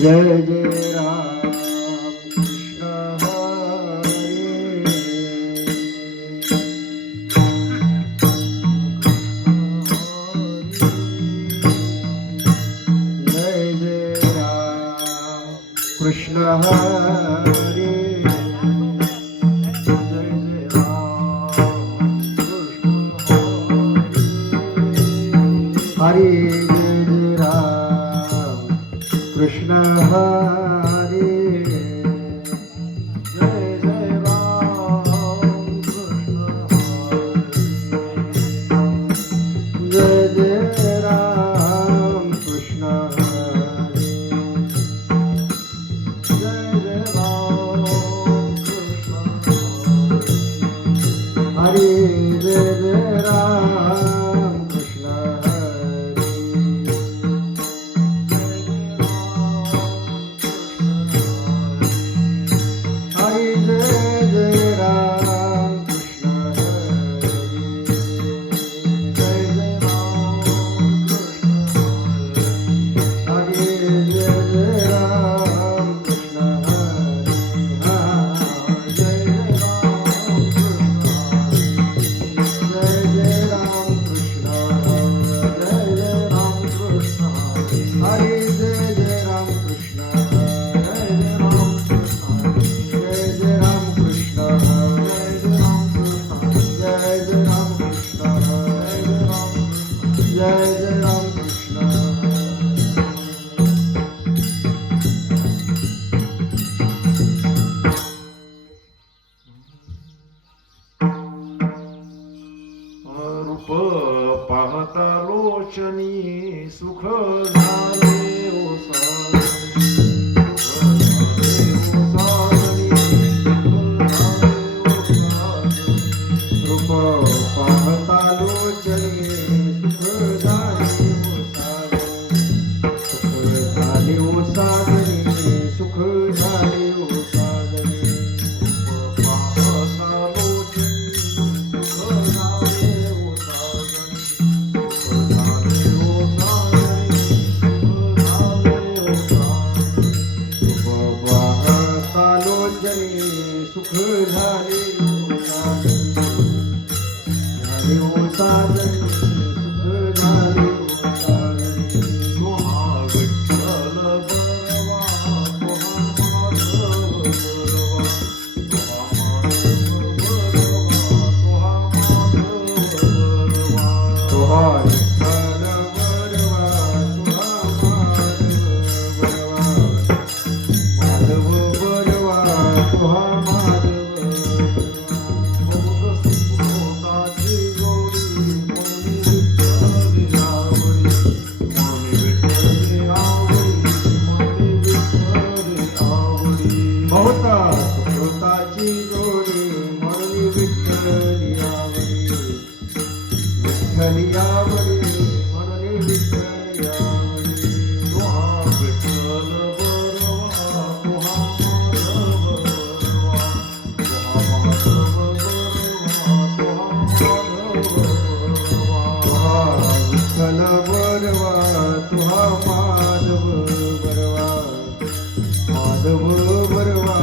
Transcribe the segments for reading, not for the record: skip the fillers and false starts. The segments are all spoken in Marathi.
जय जय राम कृष्ण हरे जय जय राम कृष्ण हरे हरे जय जय राम कृष्ण हरे जय जय राम कृष्ण जय जय राम कृष्ण हरे जय जय राम कृष्ण हरे जय जय राम पाहता लोचनी सुख झाले ओ रूप पाहता लोचनी सुख झाले ओ सागरी सुख झाले ओ सागरी सुख झाले ओ सागरी सुख झाले ओ सागरी महाविठ्ठल बरवा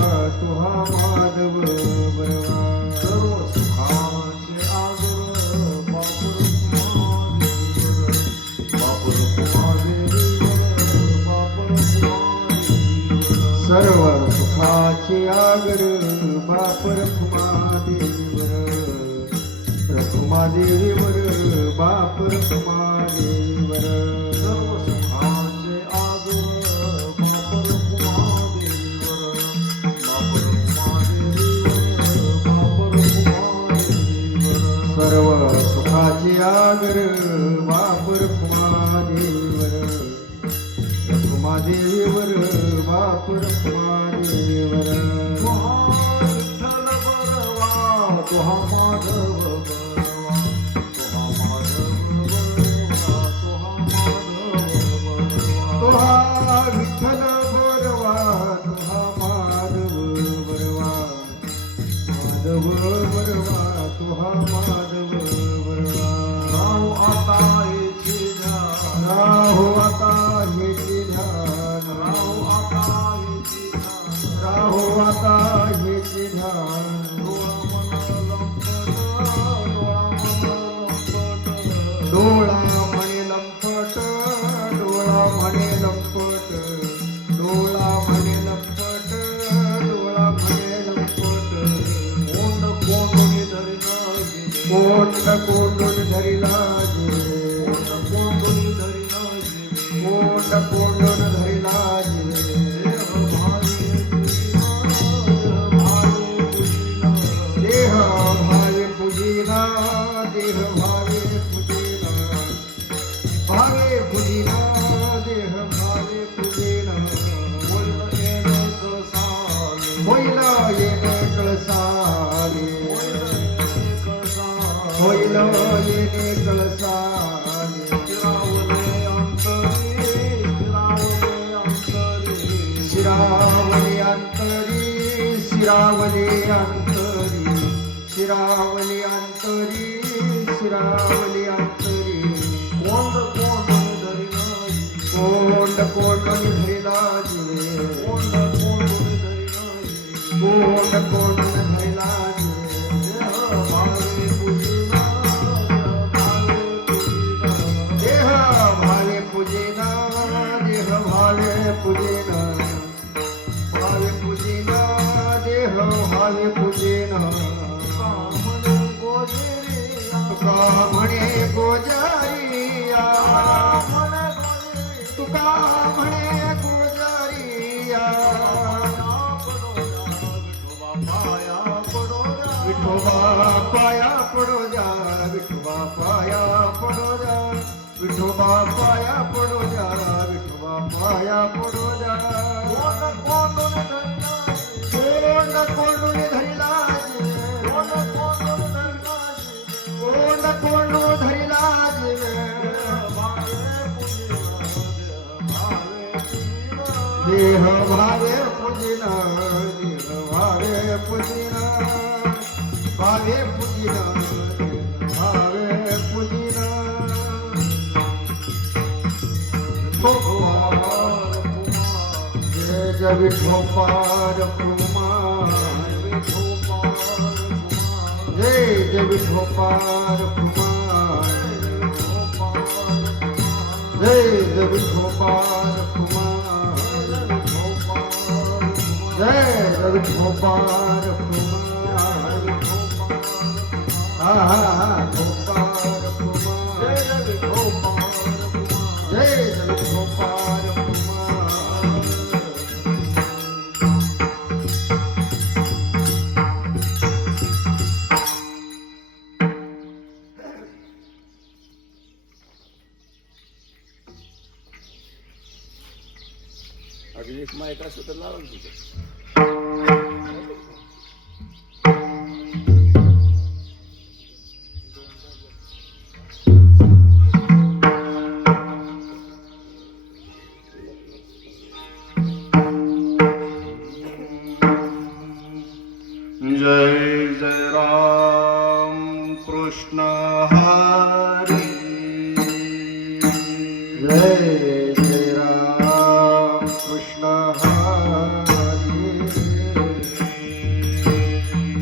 सर्व सुखाचे आगर बाप रखुमादेवीवर रखुमादेवीवर बाप रखुमादेवीवर सर्व सुखाचे आगर बाप रखुमादेवीवर बाप रखुमादेवीवर बाप रखुमादेवीवर सर्व सुखाचे आगर बाप रखुमादेवीवर रखुमादेवीवर बाप रखुमादेवीवर महाविठ्ठल बरवा तुहा माधव बरवा तुहा माधव बरवा तुहा म्हणे लंपट डोळा म्हणे लंपट डोळा म्हणे लंपट कोंड कोंडुनी धरिला गेले कोंड कोंडून धरिला जिवे कोंडुनी धरिला गेले कोंड कोंडून धरिला जिवे देह भावे पुजिला देह भावे पुजीना भावे पुजीना देह भावे पुजीना होईल येणे होईल कळसाले येणे कळसाले होईल येणे कळसाले शिरावले अंतरी शिरावली अंतरी शिरावली अंतरी शिरावली अंतरी शिरावली अंतरी कोंड कोंडुनी धरिला कोंड कोंडून धरिला जिवे कोंड कोंडुनी धरिला कोंड कोंडून धरिला जिवे देह भावे पुजिला देह भावे पुजेना देह भावे पुजेना भावे पुजेना देह भावे पुजेना तुका म्हणे गोजारिया तुका म्हणे गोजारिया विठोबा पाया पडो जा विठोबा पाया पडो जा विठोबा पाया पडो जा विठोबा पाया पडो जा कोंड कोंडून धरिला जिवे कोंड कोंडून धरिला जिवे देह भावे पुजिना देह भावे पुजिना भावे पुजिना देह भावे पुजिना जय जय विठोपार कुमार जय जय विठोपार कुमार जय जय विठोपार कुमार जय जय विठोपार कुमार हा हा हा गोपाल कुमार जय जय विठोपार कुमार अजून एक माईक असं तर लावा ना तिथे. जय जय राम कृष्ण हरी जय जय राम कृष्ण हरी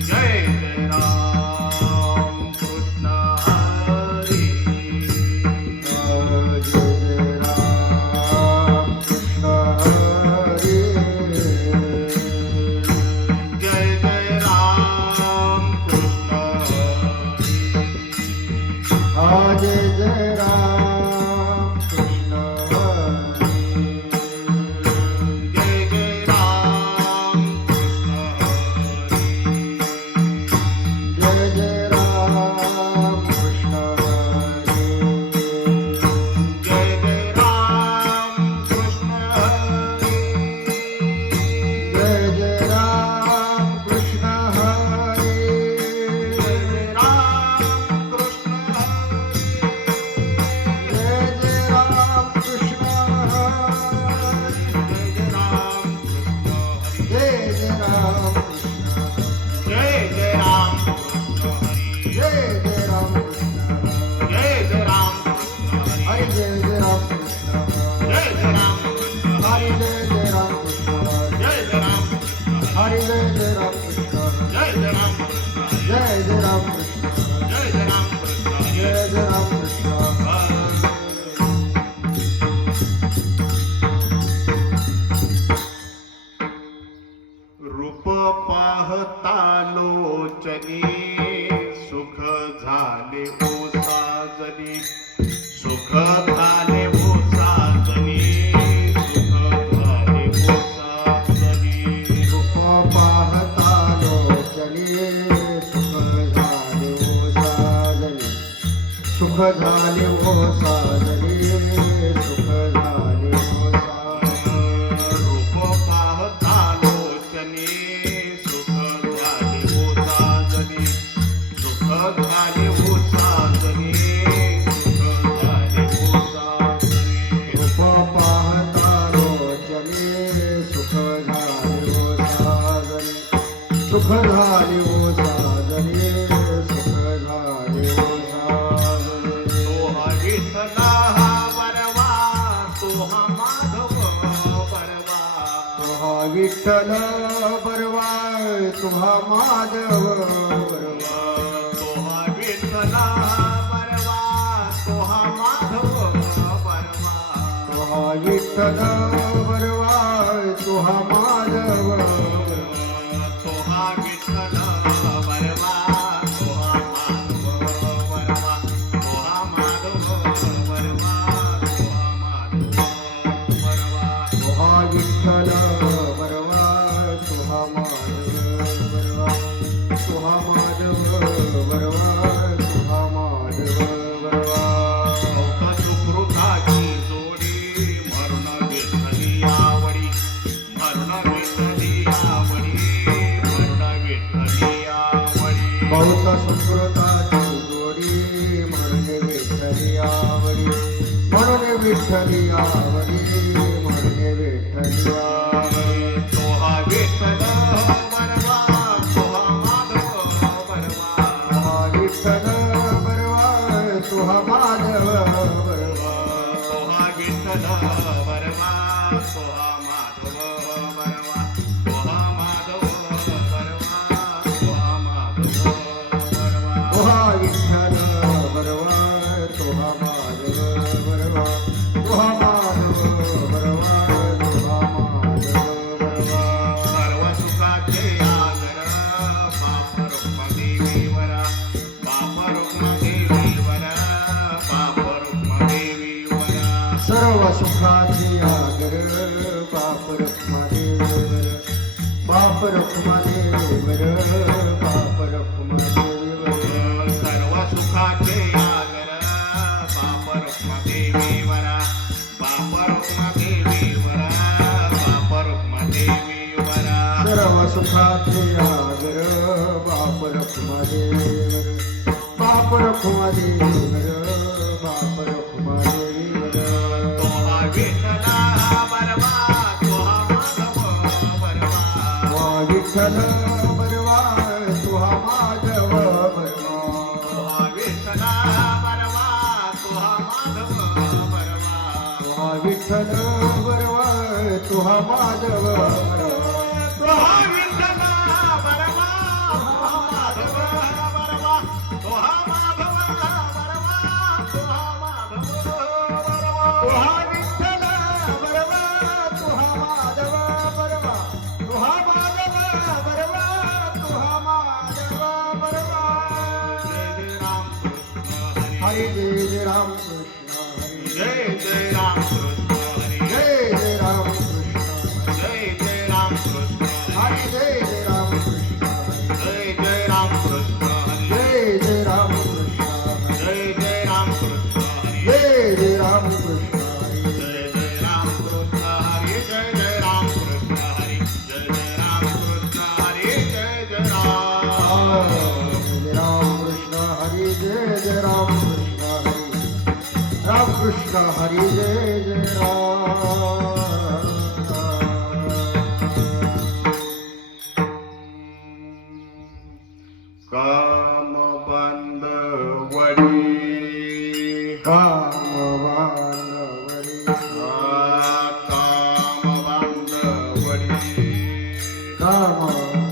जय जय राम कृष्ण हरी जय जय राम कृष्ण हरी जय जय राम कृष्ण हरी जय जय राम कृष्ण हरी जय जय राम कृष्ण हरी जय जय राम कृष्ण हरी जय जय राम कृष्ण हरी जय जय राम कृष्ण हरी जय राम कृष्ण जय जय राम कृष्ण सुख झाले ओ साजरे सुख झाले ओ साजरे तो हा विठ्ठला बरवा तो हा माधव बरवा तुहा विठ्ठल बरवा तुहा माधव बरवा तो हा विठ्ठला बरवा तो हा माधव बरवा तुहा विठ्ठल बरवा तुहा माधव बरवा तो हा विठ्ठल बरवा तो हा माधव बरवा तो हा माधव बरवा तो हा माधव बरवा तुहा विठ्ठल बरवा तुहा माधव बरवा तुहा माधव बरवा तुहा माधव बरवा चौथा सुकृताची जोडी मरण विठ्ठली आवडी मरण विठ्ठली आवडी मरण विठ्ठली आवडी बहुत सुकृताची जोडी म्हणून विठ्ठली आवडी म्हणून विठ्ठली आवडी म्हणून विठ्ठली आवडी तो हा विठ्ठल बरवा तो हा माधव बरवा तुहा विठ्ठल बरवा तुहा माधव बरवा तो हा विठ्ठल बरवा तो हा माधव बरवा तो हा माधव बरवा तो हा माधव बरवा तुहा विठ्ठल बरवा तुहा माधव बरवा तुहा माधव बरवा तुहा माधव बरवा सर्व सुखाचे आगर बाप रुक्मदेवीवर बाप रुक्मदेवीवर बाप रुक्मदेवीवर सर्व सुखाचे आगर बाप रुक्मादेवीवर बाप रुक्मादेवीवर बाप रुक्मादेवीवर सर्व सुखाचे आगर बाप रुक्मदेवीवर बाप रुक्मदेवीवर बाप रुक्मदेवीवर सर्व सुखाचे आगर बाप रुक्मादेवीवर बाप रुक्मादेवीवर बाप रुक्मादेवीवर तो हा विठ्ठला बरवा तो हा माधव बरवा वा विठ्ठल बरवा तुहा माधव बरवा तो हा विठ्ठला बरवा तो हा माधव बरवा तुहा विठ्ठल बरवा तुहा माधव बरवा तो हा विठ्ठला बरवा तो हा माधव बरवा तो हा माधव बरवा तो हा माधव बरवा तुहा विठ्ठल बरवा तुहा माधव बरवा तुहा माधव बरवा तुहा माधव बरवा जय राम कृष्ण हरी जय राम कृष्ण हरी जय राम कृष्ण हरी जय राम कृष्ण हरी जय राम कृष्ण हरी जय राम कृष्ण हरी जय राम कृष्ण हरी जय राम कृष्ण हरी जय राम कृष्ण हरी जय राम कृष्ण हरी जय राम कृष्ण हरी जय राम कृष्ण हरी जय राम कृष्ण हरी राम कृष्ण हरी जय राम काम बंद वडी काम बांधवरी काम बंद वडी काम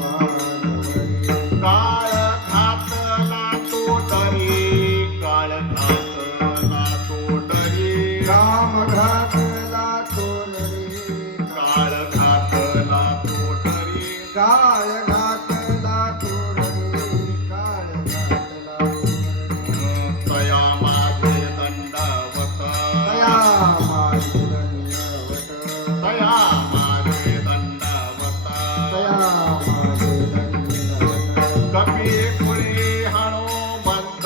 बांधवरी काळ घातला तोटरी काळ घातला तोटरी काम घातला तोरणी काळ घातला तोटरी काळ घातला तोरणी काळ घातला तोरणी तया माझे दंडवत तया माझी दंडवत तया माझे दंडवत तया माझे दंडवत कपी कुळी हनुमंत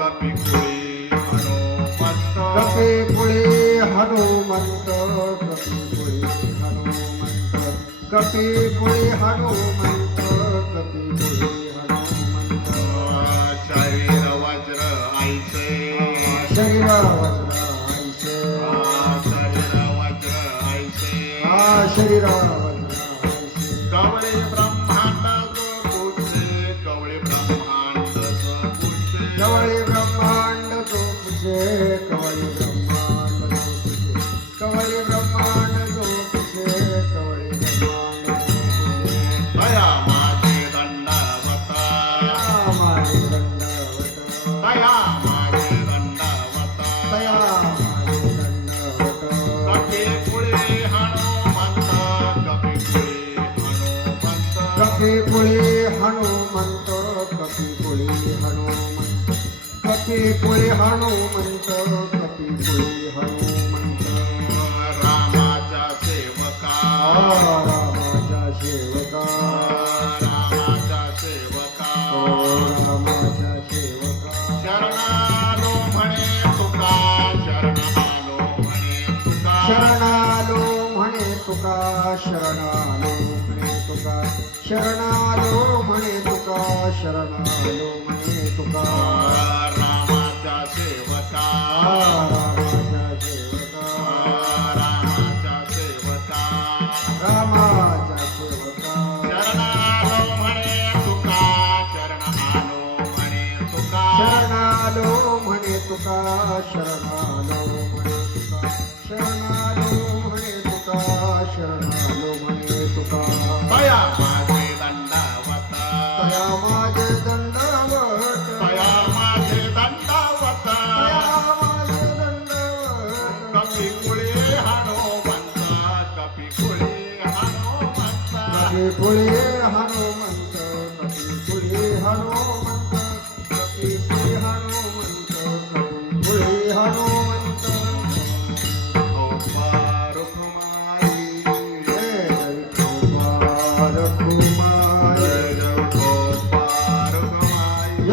कपी कुळी हनुमंत कपे कुळे हनुमंत कपे कुळे हनुमंत कपे कुळे हनुमंत कपे कुळे हनुमंत शरीर वज्र ऐसे शरीर वज्र ऐसे शरीर वज्र ऐसे शरीर वज्र ऐसे कवळे ब्रह्मांड जो कपिकुळे हनुमंत कपिकुळे हनुमंत रामाच्या सेवका रामाच्या सेवका रामाच्या सेवका रामाच्या सेवका शरणालो म्हणे तुका शरणालो म्हणे तुका शरणालो म्हणे तुका शरणालो म्हणे तुका शरणालो म्हणे तुका शरणालो म्हणे तुका रामाच्या सेवका रामाच्या सेवका रामाच्या सेवका रामाच्या सेवका शरणालो म्हणे तुका शरणालो म्हणे तुका शरणालो म्हणे तुका शरणालो म्हणे तुका शरणालो म्हणे तुका शरणालो म्हणे तुका तया माझे दंडावत तया माझे दंडवत तया माझे दंडावत तया माझे दंडवत कपिकुळे हनुमंत कपिकुळे हनुमंत कपिकुळे हनुमंत कपिकुळे हनुमंत कपिकुळे हनुमंत कपिकुळे हनुमंत रुक्माई जय विठोबा रखुमाई जय रुक्माई जय विठोबा रखुमाई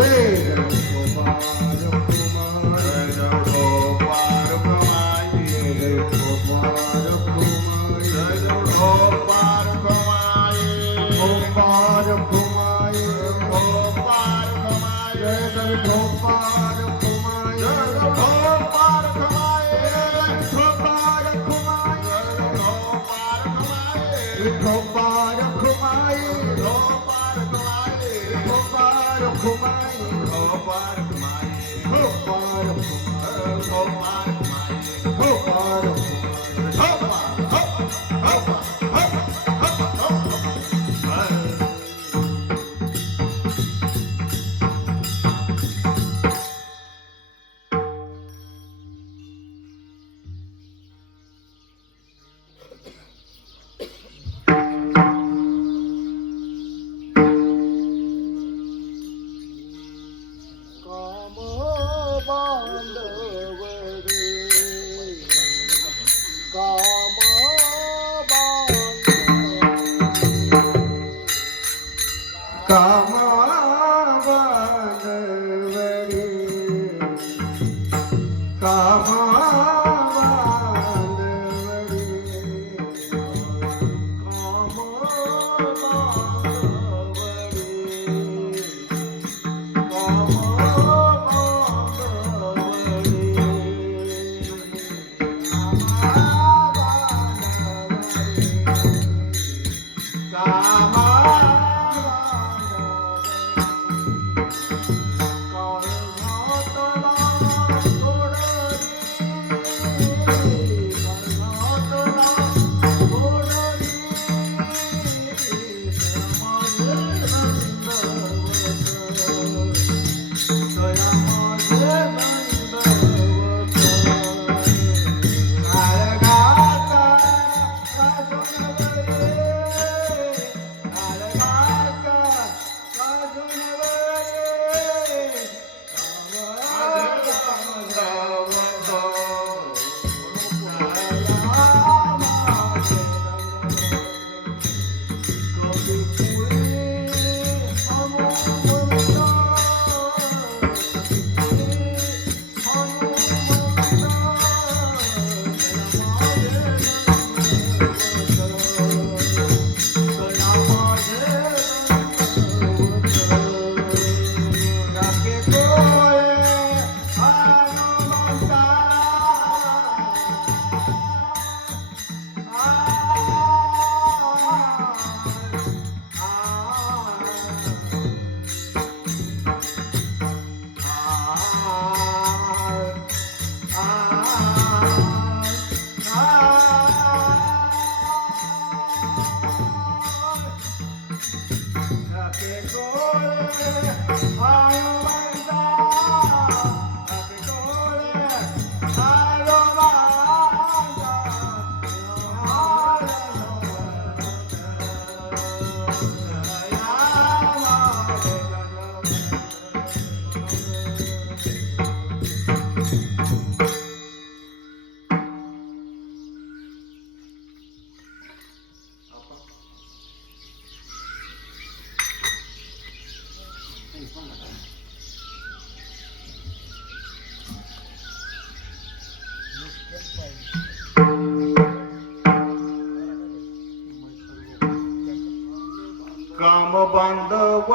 जय रुक्माई जय विठोबा रखुमाई जय रुक्माई विठोबा रखुमाई जय विठोबा रखुमाई विठोबा रखुमाई विठोबा रखुमाई विठोबा रखुमाई काम बांधवडे काम बांधवडे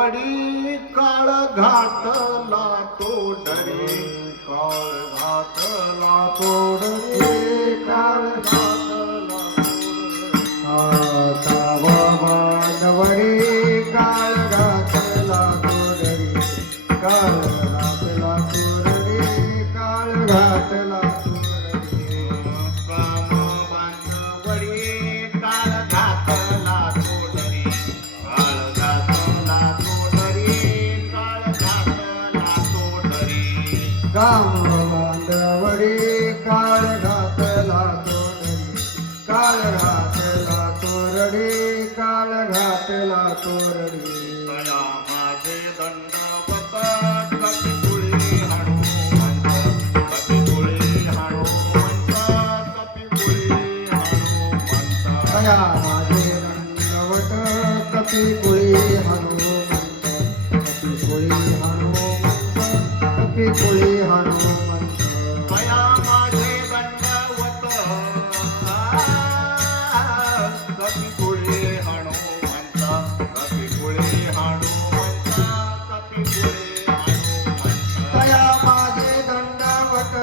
वडी काळ घातला तो डरे काळ घातला तोडले काळ घातला कावडी काळ घातला तोडले काळ घातला तोडले काळ घातला तोडले काम बांधवडी काळ घातला तो डरे काळ घातला तो डरे काळ घातला तो डरे काम बांधवडी काळ घातला तोडली काळ घातला तोरडी काळ घातला तोरडी तया माझे दंडवत कपिकुळी हनुमंत कपिकुळी हनुमंत कपिकुळी हनुमंत तया माझे दंडवट कपी कुळी हनुमंत कपी कुळी हनुमंत कपी कुळी हनुमंत तया माझे दंडवत कपिकुळी हनुमंत कपिकुळी हनुमंत कपिकुळी हनुमंत तया माझे दंडवट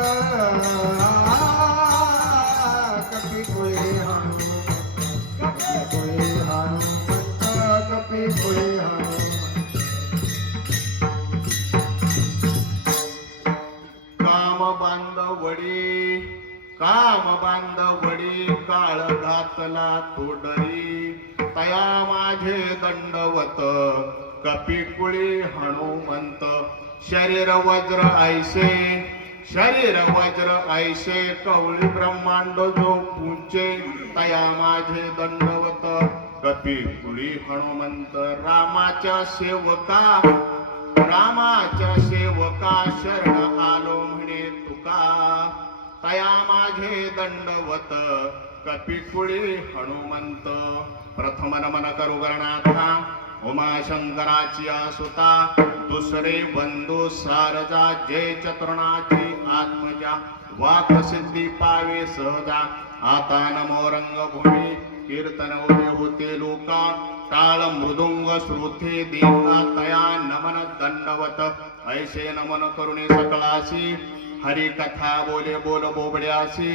कपी कुळी हनुमंत कपी कुळी हनुमंत कपी कुळी हनुमंत काम बांधवडी काळ घातला तो डरी तया माझे दंडवत कपिकुळी हनुमंत शरीर वज्र ऐसे कवळी ब्रह्मांड जो पूचे तया माझे दंडवत कपिकुळी हनुमंत रामाच्या सेवका शरण आलो म्हणे तुका तया माझे दंडवत कपिकुळी हनुमंत प्रथम नमन करू गणाथा उमाशंकराची आसुता दुसरे बंधू सारजा जय चतुर्णाची आत्मजा वाक सिद्धी पावे सहजा आता नमो रंगभूमी कीर्तन उदे होते लोका टाळ मृदुंग श्रुते देवा तया नमन दंडवत ऐसे नमन करुणे सकळासी हरी कथा बोले बोल बोबड्यासी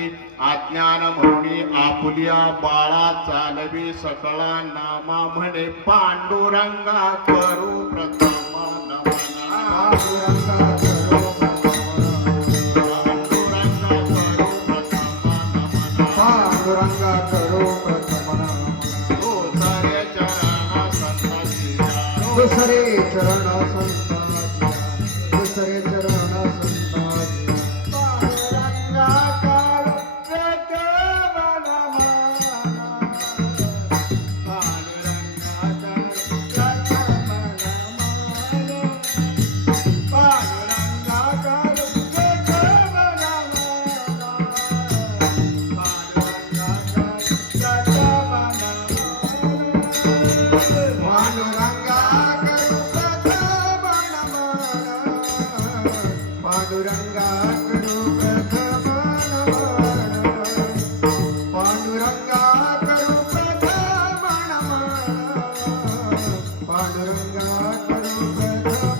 आज्ञान म्हणून आपुलिया बाळा चालवी सकळा नामा म्हणे पांडुरंगा करू प्रथम नमना पांडुरंगा करो पांडुरंगा करू प्रथम नमना पांडुरंगा करो प्रथम नमन दुसरे चरण संतांच्या दुसरे चरण संतांच्या दुसरे चरण संतांच्या पांडुरंगा करो प्रथम नमन पांडुरंगा करो प्रथम नमन पांडुरंगा करो प्रथम नमन पांडुरंगा करो प्रथम नमन पांडुरंगा करो प्रथम नमन पांडुरंगा करो प्रथम नमन पांडुरंगा करो प्रथम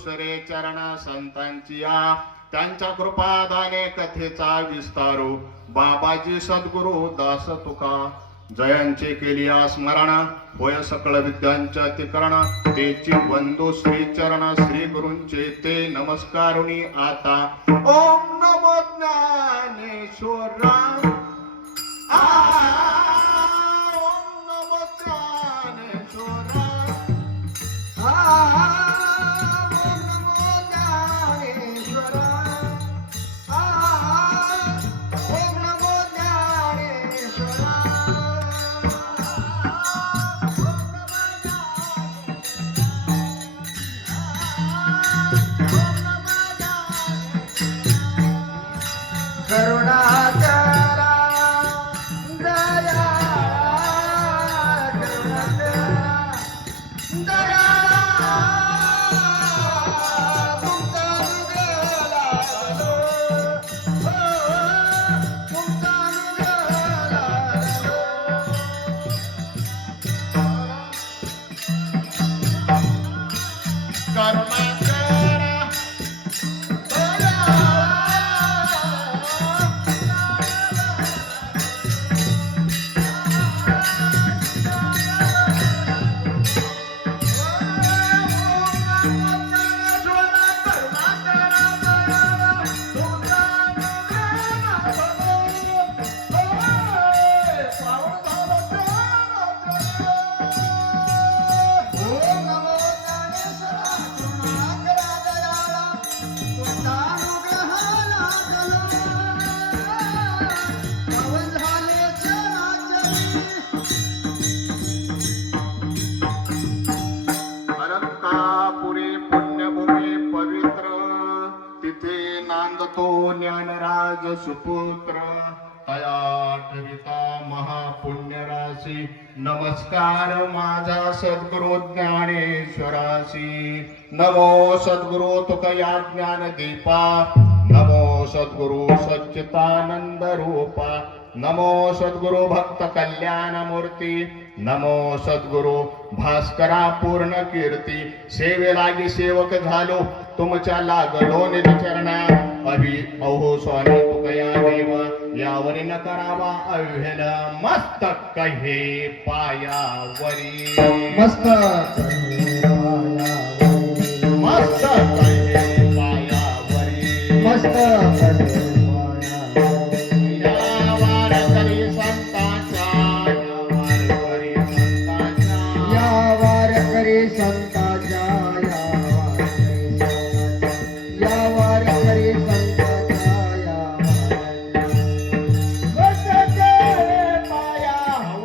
दुसरे चरण संतांची या त्यांच्या कृपादाने कथेचा विस्तारू बाबाजी सद्गुरु दास तुका जयांचे केली स्मरण होय सकळ विद्यांच्या तिकरण तेची बंधू श्री चरण श्री गुरूंचे ते नमस्कारुनी आता ओम नमो ज्ञानेश्वरा ओम नमो ज्ञानेश्वरा अनंतापुरी पुण्यभूमी पवित्र तिथे नांदतो ज्ञानराज सुपुत्र तया ठविता महापुण्यराशी नमस्कार माझा सद्गुरु ज्ञानेश्वराशी नमो सद्गुरु तुकया ज्ञानदीपा नमो सद्गुरु सच्चिदानंद रूपा नमो सद्गुरु भक्त कल्याण मूर्ती नमो सद्गुरु भास्करा पूर्ण कीर्ती सेवे लागी सेवक झालो तुमच्या लागलो निज चरणा अभि अहो स्वामी तुकया देव यावरी न करावा अव्हेल मस्तक कहे पायावरी मस्तक मस्तक कहे पायावरी मस्तक यावर करी संतांचा यावर करी संतांचा यावर करी संताचा मस्तक पायावरी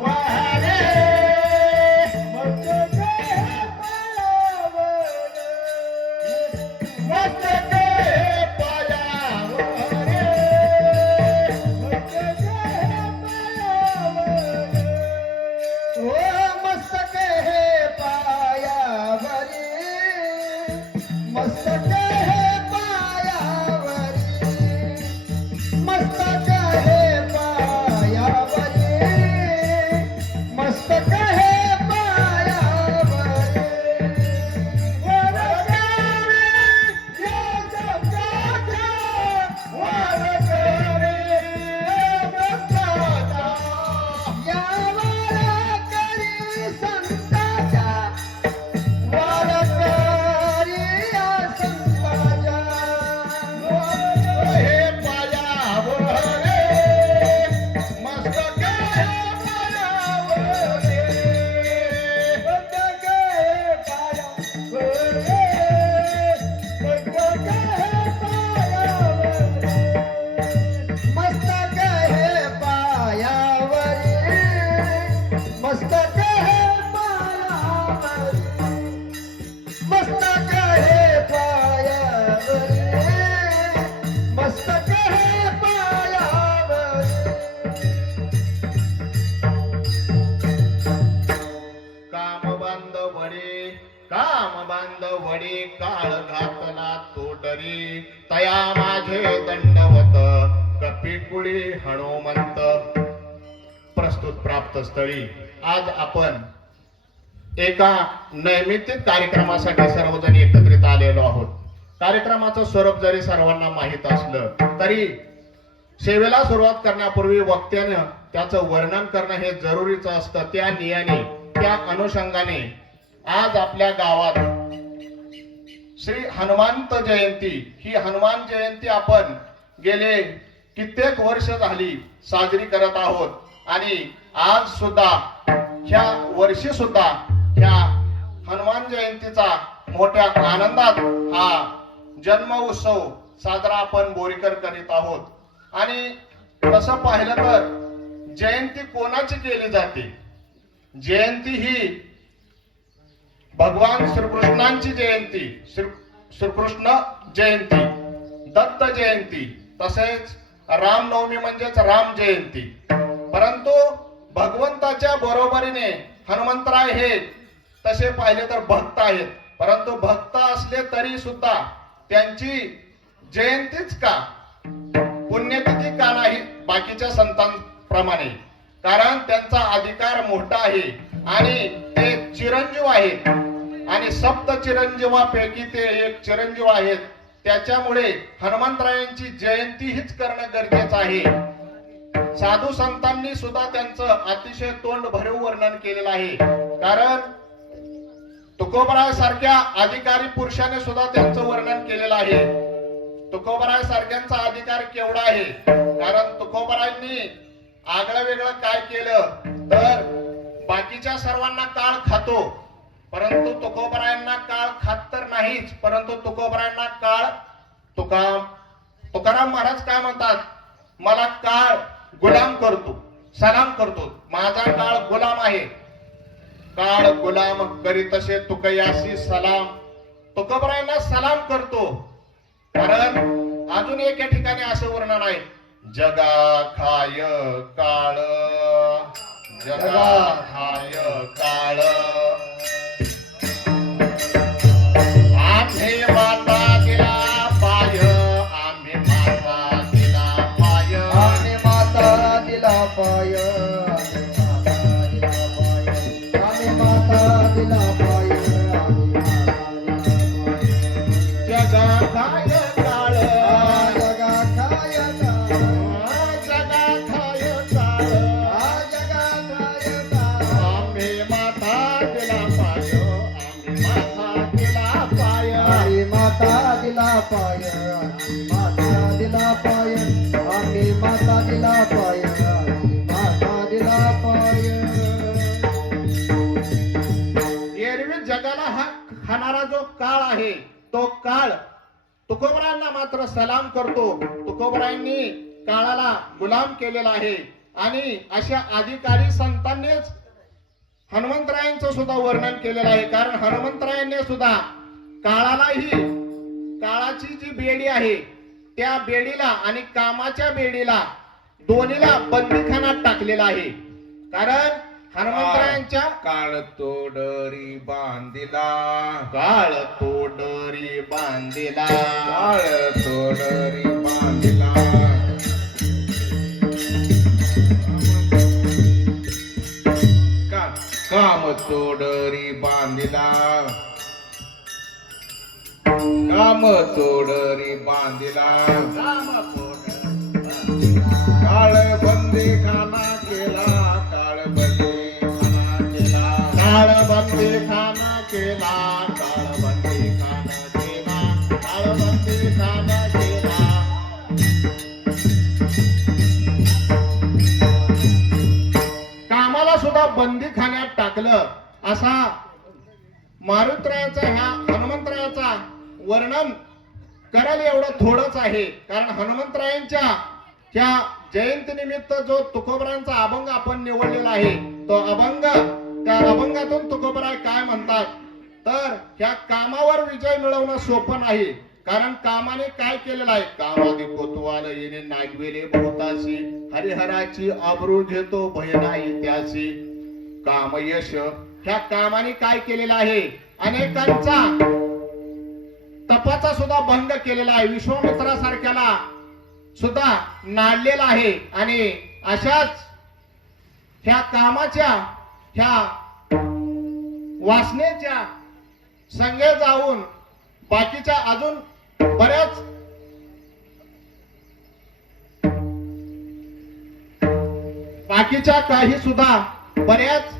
मस्तक वडी काळ घातला तो डरी तया माझे दंडवत कपिकुळी हनुमंत. प्रस्तुत प्राप्त स्थळी आज आपण एका नैमित्तिक कार्यक्रमासाठी सर्वजण एकत्रित आलेलो आहोत. कार्यक्रमाचं स्वरूप जरी सर्वांना माहीत असलं तरी सेवेला सुरुवात करण्यापूर्वी वक्त्यानं त्याचं वर्णन करणं हे जरुरीचं असतं. त्या नियाने त्या अनुषंगाने आज आपल्या गावात श्री हनुमंत जयंती ही हनुमान जयंती आपण गेले कित्येक वर्ष झाली साजरी करत आहोत आणि आज सुद्धा ह्या वर्षी सुद्धा ह्या हनुमान जयंतीचा मोठ्या आनंदात हा जन्म उत्सव साजरा आपण बोरीकर करीत आहोत. आणि तसं पाहिलं तर जयंती कोणाची केली जाते? जयंती ही भगवान श्रीकृष्णांची जयंती, श्रीकृष्ण जयंती, दत्त जयंती, तसेच रामनवमी म्हणजेच राम जयंती. परंतु भगवंताच्या बरोबरीने हनुमंतराय हे तसे पाहिले तर भक्त आहेत. परंतु भक्त असले तरी सुद्धा त्यांची जयंतीच का, पुण्यतिथी का नाही बाकीच्या संतांप्रमाणे? कारण त्यांचा अधिकार मोठा आहे आणि ते चिरंजीव आहेत आणि सप्त चिरंजीवापैकी ते एक चिरंजीव आहेत. त्याच्यामुळे हनुमंतरायांची जयंती हीच करणं गरजेचं आहे. साधू संतांनी सुद्धा त्यांचं अतिशय तोंड भरीव वर्णन केलेलं आहे. कारण तुकोबराय सारख्या अधिकारी पुरुषाने सुद्धा त्यांचं वर्णन केलेलं आहे. तुकोबराय सारख्यांचा अधिकार केवढा आहे? कारण तुकोबरायांनी आगळं वेगळं काय केलं तर बाकीच्या सर्वांना काळ खातो, परंतु तुकोबरायांना काळ खात तर नाहीच, परंतु तुकोबरायांना काळ तुकाराम महाराज काय म्हणतात, मला काळ गुलाम करतो, सलाम करतो, माझा काळ गुलाम आहे. काळ गुलाम करीत तसे तुकयासी सलाम, तुकोबरायांना सलाम करतो. कारण अजून एका ठिकाणी असं वर्णन आहे, जगा खाय काळ, जगा खाय काळ, आम्ही माता दिला पाय, आम्ही माता दिला पाय, आम्ही माता दिला पाय, आम्ही माता दिला पाय, जगा खाय काळ, जगा खाय काळ, जगा खाय काळ, जगा खाय काळ, आम्ही माता दिला पाय, आम्ही माता दिला पाय, आम्ही माता दिला पाय, आम्ही माता दिला पाय, आम्ही माता दिला पाय, आम्ही माता दिला पाय. एरवी जगाला हा खाणारा जो काळ आहे तो काळ तुकोबरायांना मात्र सलाम करतो. तुकोबरायांनी काळाला गुलाम केलेला आहे आणि अशा अधिकारी संतांनीच हनुमंतरायांचं सुद्धा वर्णन केलेलं आहे. कारण हनुमंतरायांनी सुद्धा काळालाही, काळाची जी बेडी आहे त्या बेडीला आणि कामाच्या बेडीला दोन्हीला बंदीखान्यात टाकलेला आहे. कारण हनुमंतरायांच्या काळ तोडरी बांधिला, काळ तोडरी बांधिला, काळ तोडरी बांधिला, काम तोडरी बांधिला, काम तोडरी बांधिला, काळ बंदी खाना केला, काळ बंदी खाना केला, काळ बंदीखाना केला, काळ बंदीखाना केला, काळ बंदीखाना केला. कामाला सुद्धा बंदीखान्यात टाकलं असा मारुतरायाचा ह्या हनुमंतरायाचा वर्णन करायला एवढं थोडंच आहे. कारण हनुमंतरायांच्या ह्या जयंती निमित्त जो तुकोबरायांचा अभंग आपण निवडलेला आहे तो अभंग, त्या अभंगातून तुकोबराय काय म्हणतात तर ह्या कामावर विजय मिळवणं सोपं नाही. कारण कामाने काय केलेलं आहे, कामादी कोतवाल येणे नागवेले बहुताशी, हरिहराची आबरू घेतो भय नाही त्याशी. काम यश ह्या कामाने काय केलेलं आहे, अनेकांचा तपाचा सुद्धा भंग केलेला आहे, विश्वामित्रासारख्याला सुद्धा नाडलेला आहे. आणि अशाच ह्या कामाच्या ह्या वासनेच्या संगे जाऊन बाकीच्या अजून बऱ्याच बाकीच्या काही सुद्धा बऱ्याच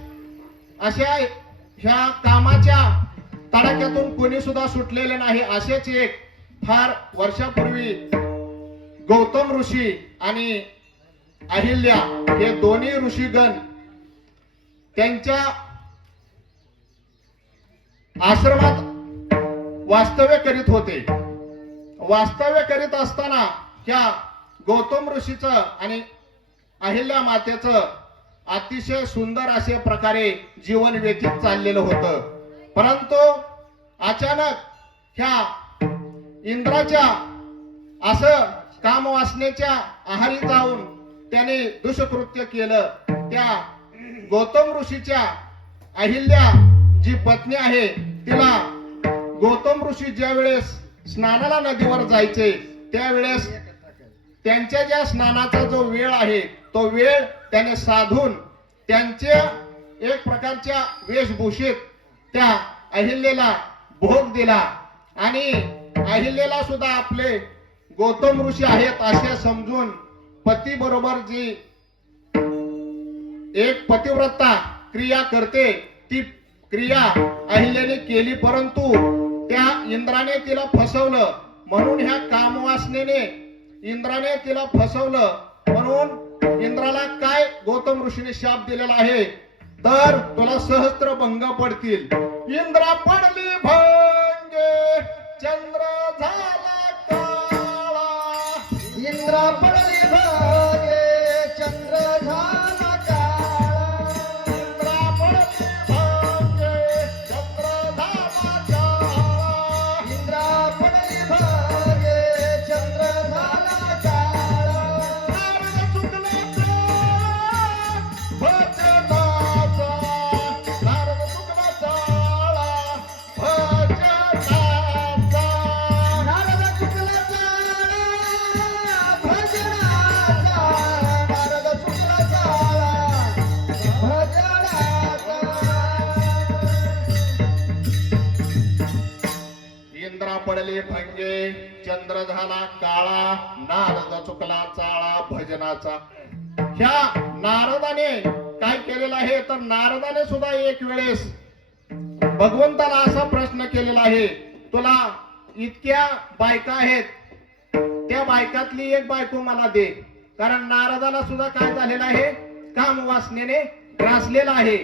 अशा ह्या कामाच्या तडाख्यातून कोणी सुद्धा सुटलेले नाही. असेच एक फार वर्षापूर्वी गौतम ऋषी आणि अहिल्या हे दोन्ही ऋषीगण त्यांच्या आश्रमात वास्तव्य करीत होते. वास्तव्य करीत असताना त्या गौतम ऋषीचं आणि अहिल्या मातेचं अतिशय सुंदर असे प्रकारे जीवन व्यतीत चाललेलं होतं. परंतु अचानक ह्या इंद्राच्या असं कामवासनेच्या आहारी जाऊन त्याने दुष्कृत्य केलं. त्या गौतम ऋषीच्या अहिल्या जी पत्नी आहे तिला गौतम ऋषी ज्या वेळेस स्नानाला नदीवर जायचे त्यावेळेस त्यांच्या ज्या स्नानाचा जो वेळ आहे तो वेळ त्याने साधून त्यांच्या एक प्रकारच्या वेशभूषेत त्या अहिल्याला भोग दिला आणि अहिल्याला सुद्धा आपले गौतम ऋषी आहेत असे समजून पती बरोबर जी एक पतिव्रता क्रिया करते ती क्रिया अहिल्याने केली. परंतु त्या इंद्राने तिला फसवलं. म्हणून ह्या कामवासनेने इंद्राने तिला फसवलं. म्हणून इंद्राला काय गौतम ऋषीने शाप दिलेला आहे तर तुला सहस्त्र भंग पडतील. इंद्रा पडली भंगे चंद्र झाला काळा. इंद्रा पडली भागे चंद्र झाला काळा. इंद्रा पडली भंगे चंद्र झाला काळा. इंद्रा पडली भागे चंद्र झाला काळा. नारद चुकला काळा भजनाचा. नारद चुकला काळा भजनाचा. नारद चुकला चाळा भजनाचा. नारद चुकला चाळा भजनाचा. इंद्रा पडले भंगे चंद्र झाला काळा. नारद चुकला चाळा भजनाचा. ह्या नारदाने काय केलेलं आहे तर नारदाने सुद्धा एक वेळेस भगवंताला असा प्रश्न केलेला आहे तुला इतक्या बायका आहेत त्या बायकातली एक बायको मला दे. कारण नारदाला सुद्धा काय झालेलं आहे काम वासनेने ग्रासलेला आहे.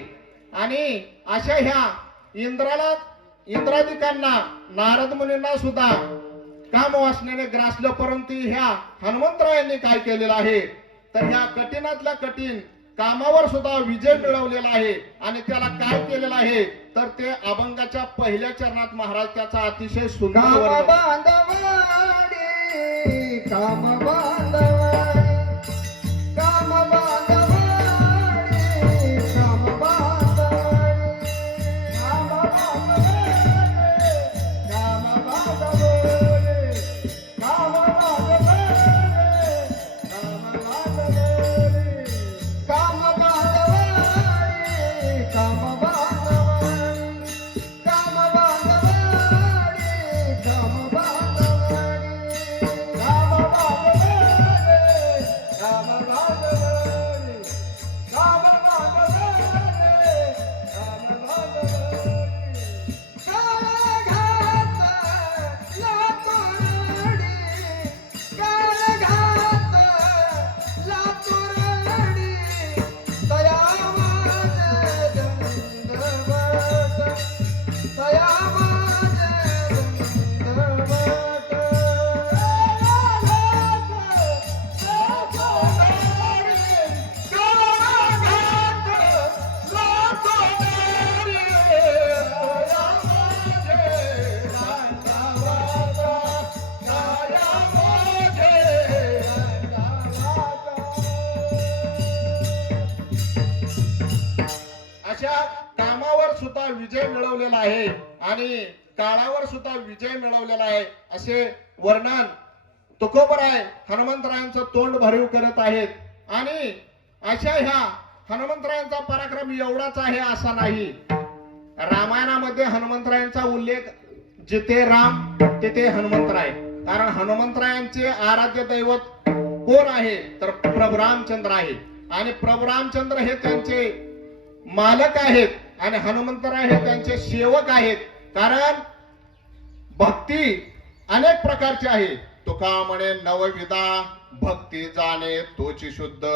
आणि अशा ह्या इंद्रादिकांना नारद मुनींना सुद्धा काम वासनेने ग्रासलं. परंतु ह्या हनुमंतरायांनी काय केलेलं आहे तर ह्या कठीणातल्या कठीण कामावर सुद्धा विजय मिळवलेला आहे. आणि त्याला काय केलेलं आहे तर ते अभंगाच्या पहिल्या चरणात महाराज त्याचा अतिशय सुंदर काम वर्णन बांधवाडी काम बांधवाडी काम बांधवाडी काम बांधवाडी काम बांधवाडी काम बांधवाडी काम बांधवाडी काम बांधवाडी काम बांधवाडी काम बांधवाडी काम बांधवाडी काम बांधवाडी काम बांधवाडी काम अशा कामावर सुद्धा विजय मिळवलेला आहे आणि काळावर सुद्धा विजय मिळवलेला आहे असे वर्णन तुकोबराय हनुमंतरायांचं तोंड भरीव करत आहेत. आणि अशा ह्या हनुमंतरायांचा पराक्रम एवढाच आहे असा नाही रामायणामध्ये हनुमंतरायांचा उल्लेख जिथे राम तिथे हनुमंतराय, कारण हनुमंतरायांचे आराध्य दैवत कोण आहे तर प्रभू रामचंद्र आहे, आणि प्रभू रामचंद्र हे त्यांचे मालक आहेत आणि हनुमंतराय हे त्यांचे सेवक आहेत. कारण भक्ती अनेक प्रकारची आहे. तुका म्हणे नवविधा भक्ती जाणे तोची शुद्ध,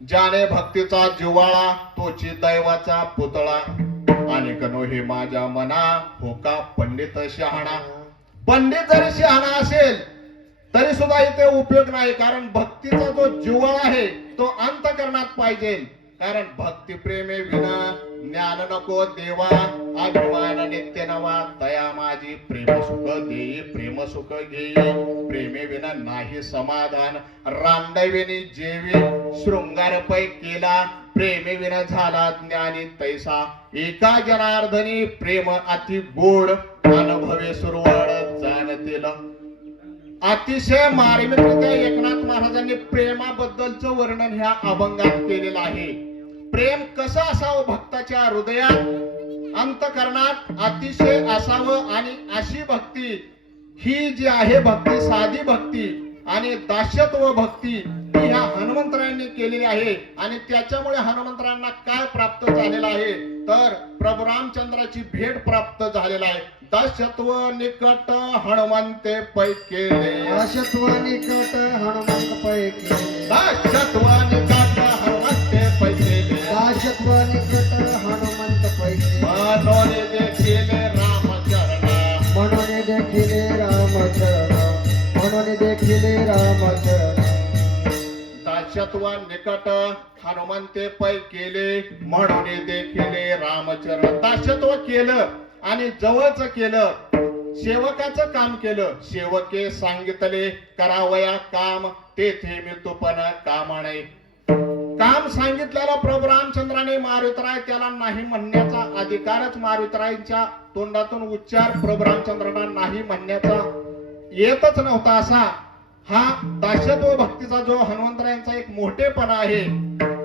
ज्याने भक्तीचा जिव्हाळा तोची दैवाचा पुतळा, आणि कनो हे माझ्या मना हो का पंडित शहाणा. पंडित जरी शहाणा असेल तरी सुद्धा इथे उपयोग नाही, कारण भक्तीचा जो जिव्हाळा आहे तो अंतःकरणात पाहिजे. कारण भक्ती प्रेमे विना ज्ञान नको देवा, अभिमान नित्य नवा दया माझी प्रेम सुख देई प्रेम सुख घेई, प्रेमे विना नाही समाधान रामदैवेनी जेवी शृंगार पै केला, प्रेमे विना झाला ज्ञानी तैसा, एका जनार्दनी प्रेम अति गोड अनुभवे सुरवाड जाणतील. अतिशय मार्मिकरित्या एकनाथ महाराजांनी प्रेमाबद्दलचं वर्णन ह्या अभंगात केलेलं आहे. प्रेम कसं असावं भक्ताच्या हृदयात अंतःकरणात अतिशय असावं, आणि अशी भक्ती ही जी आहे भक्ती साधी भक्ती आणि दास्यत्व भक्ती ही ह्या हनुमंतरायांनी केलेली आहे. आणि त्याच्यामुळे हनुमंतरांना काय प्राप्त झालेलं आहे तर प्रभू रामचंद्राची भेट प्राप्त झालेला आहे. दास्यत्व निकट हनुमंते पै केले, दास्यत्व निकट हनुमंत पै केले, दास्यत्व निकट हनुमंते पै केले, दास्यत्व निकट हनुमंत पै केले, म्हणून देखील रामचरण, म्हणून देखिले रामचरण, म्हणून देखिले रामचरण. दास्यत्व निकट हनुमंते पै केले म्हणून देखील रामचरण. दास्यत्व केलं आणि जवळच केलं, सेवकाचं काम केलं. सेवके सांगितले करावया काम, तेथे मी तुपन कामा नाही. काम सांगितलेलं प्रभू रामचंद्राने मारुतराय त्याला नाही म्हणण्याचा अधिकारच मारुतरायांच्या तोंडातून उच्चार प्रभू रामचंद्रांना नाही म्हणण्याचा येतच नव्हता. असा हा दास्यत्व भक्तीचा जो हनुमंतरायांचा एक मोठेपणा आहे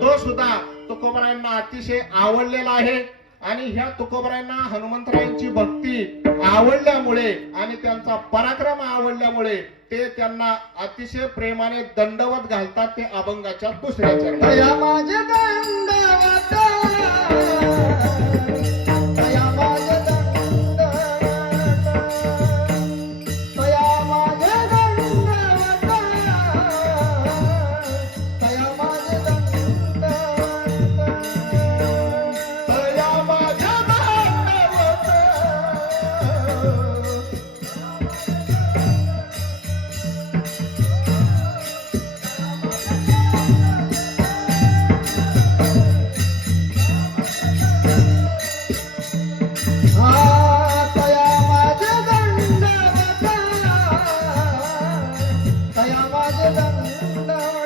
तो सुद्धा तुकोबरायांना अतिशय आवडलेला आहे. आणि ह्या तुकोबरायांना हनुमंतरायांची भक्ती आवडल्यामुळे आणि त्यांचा पराक्रम आवडल्यामुळे ते त्यांना अतिशय प्रेमाने दंडवत घालतात. ते अभंगाच्या दुसऱ्या चरणात. दया माझे दंडवत, दया माझे दंडवत, दया माझे दंडवत, दया माझे दंडवत, दया माझ्या दंडवत, दया माझे दंडवत, दया माझे दंडवत,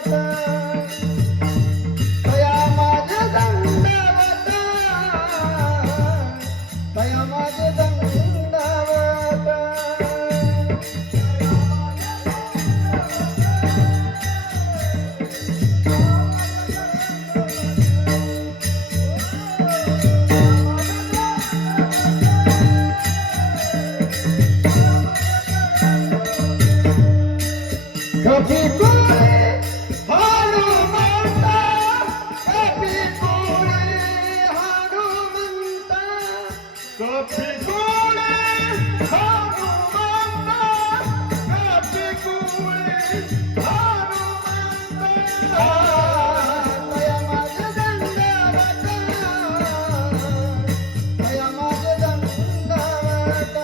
दया माझे दंडवत, दया माझे दंडवत. कभी कोई हनुमंत, कभी कोई हनुमंत, कभी कोणी हनुमंत, कभी कोणी हनुमंत. दया माझे दंडवत, दया माझे दंडवत,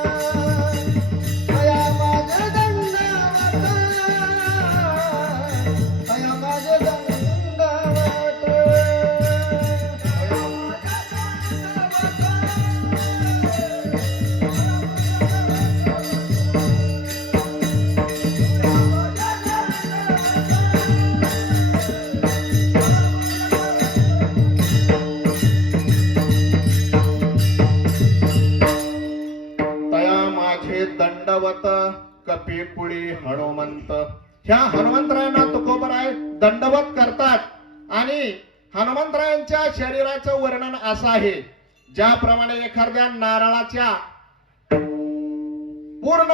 दया माझे दंडवत, दया माझे दंडवत. तया माझे दंडवत कपी पुळी हनुमंत. ह्या हनुमंतरायांना तुकोबराय दंडवत करतात. आणि हनुमंतरायांच्या शरीराचं वर्णन असं आहे, ज्याप्रमाणे एखाद्या नारळाच्या पूर्ण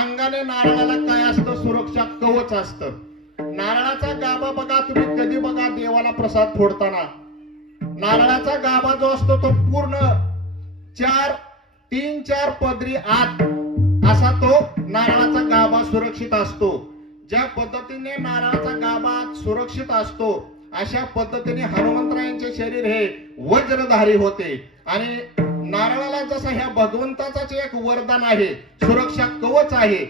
अंगाने नारळाला काय असतं, सुरक्षा कवच असतं. नारळाचा गाभा बघा तुम्ही, कधी बघा देवाला प्रसाद फोडताना नारळाचा गाभा जो असतो तो पूर्ण 3-4 पदरी आत असा तो नारळाचा गाभा सुरक्षित असतो. ज्या पद्धतीने नारळाचा गाभा सुरक्षित असतो अशा पद्धतीने हनुमंतरायांचे शरीर हे वज्रधारी होते. आणि नारळाला जसं ह्या भगवंताचाच एक वरदान आहे, सुरक्षा कवच आहे,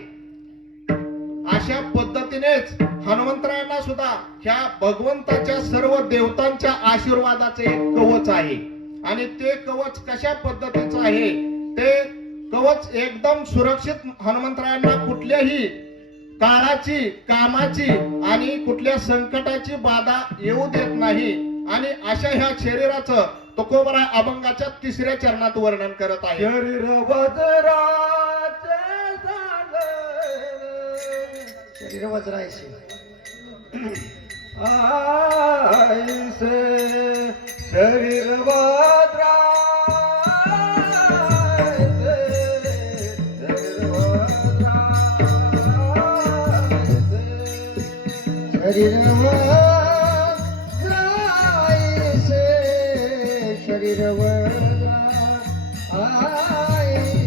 अशा पद्धतीनेच हनुमंतरायांना सुद्धा ह्या भगवंताच्या सर्व देवतांच्या आशीर्वादाचे एक कवच आहे. आणि ते कवच कशा पद्धतीचं आहे, ते कवच एकदम सुरक्षित हनुमंतरायांना कुठल्याही काळाची, कामाची आणि कुठल्या संकटाची बाधा येऊ देत नाही. आणि अशा ह्या शरीराचं तुकोबराय अभंगाच्या 3ऱ्या चरणात वर्णन करत आहे. शरीर वज्राचे झाले, शरीर वज्रायचे आयसे, शरीर वज्रायचे, शरीर वज्रायचे, शरीर वज्रायचे,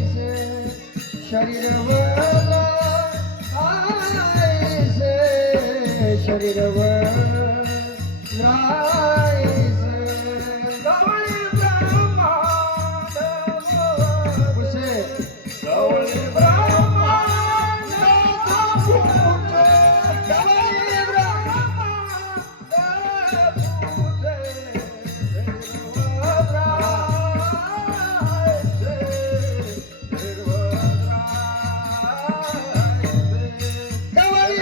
शरीर वज्रायचे, शरीर वज्रायचे, शरीर वज्रायचे, गवळी ब्रह्मांड पुसे, गवळी ब्रह्मांड पुसे, गवळी ब्रह्मांड पुसे, शरीर वज्रायचे, शरीर वज्रायचे, गवळी